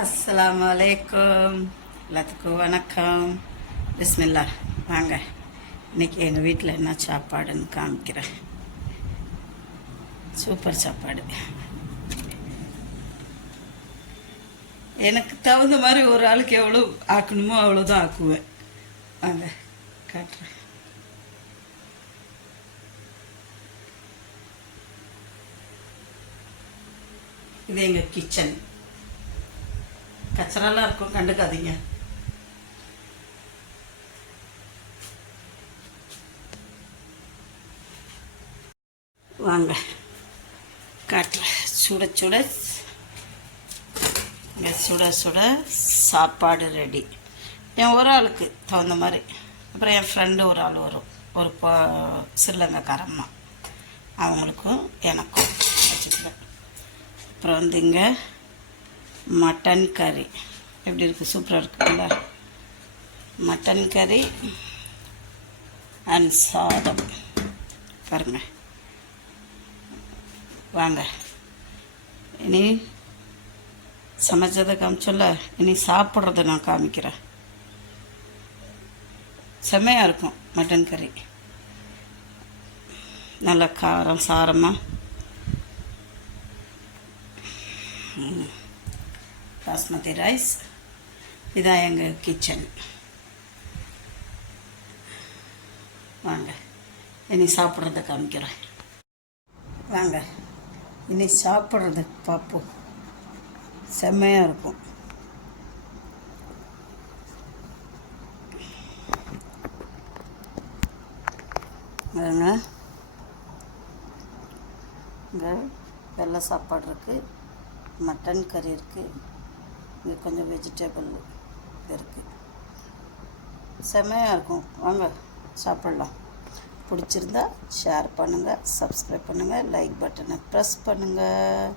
அஸ்ஸலாமு அலைக்கும். எல்லாத்துக்கும் வணக்கம். பிஸ்மில்லா. வாங்க, இன்றைக்கி எங்கள் வீட்டில் என்ன சாப்பாடுன்னு காமிக்கிறேன். சூப்பர் சாப்பாடு. எனக்கு தகுந்த மாதிரி ஒரு ஆளுக்கு எவ்வளோ ஆக்கணுமோ அவ்வளோதான் ஆக்குவேன். வாங்க காட்டுறேன். இது எங்கள் கிச்சன். கச்சரெல்லாம் இருக்கும், கண்டுக்காதீங்க. வாங்க காட்டுறேன். சுட சுட சுட சுட சாப்பாடு ரெடி. என் ஒரு ஆளுக்கு தகுந்த மாதிரி. அப்புறம் என் ஃப்ரெண்டு ஒரு ஆள் வரும், ஒரு ஸ்ரீலங்காக்காரம்மா, அவங்களுக்கும் எனக்கும் வச்சுக்கிறேன். அப்புறம் வந்து இங்கே மட்டன் கறி எப்படி இருக்குது, சூப்பராக இருக்குல்ல. மட்டன் கறி அண்ட் சாதம் பாருங்க. வாங்க, இனி சமைச்சதை காமிச்சோல்ல, இனி சாப்பிட்றத நான் காமிக்கிறேன். செம்மையாக இருக்கும் மட்டன் கறி, நல்லா காரம் சாரமாக. பாஸ்மதி ரைஸ். இதான் எங்கள் கிச்சன். வாங்க, இனி சாப்பிட்றத காமிக்கிறேன். வாங்க, இனி சாப்பிட்றது பார்ப்போம். செம்மையாக இருக்கும். பாருங்க, இங்கே வெள்ளை சாப்பாடு இருக்குது, மட்டன் கறி இருக்குது, இங்கே கொஞ்சம் வெஜிடபிள் இருக்குது. செம்மையாக இருக்கும். வாங்க சாப்பிட்லாம். பிடிச்சிருந்தா ஷேர் பண்ணுங்கள், சப்ஸ்கிரைப் பண்ணுங்கள், லைக் பட்டனை ப்ரெஸ் பண்ணுங்கள்.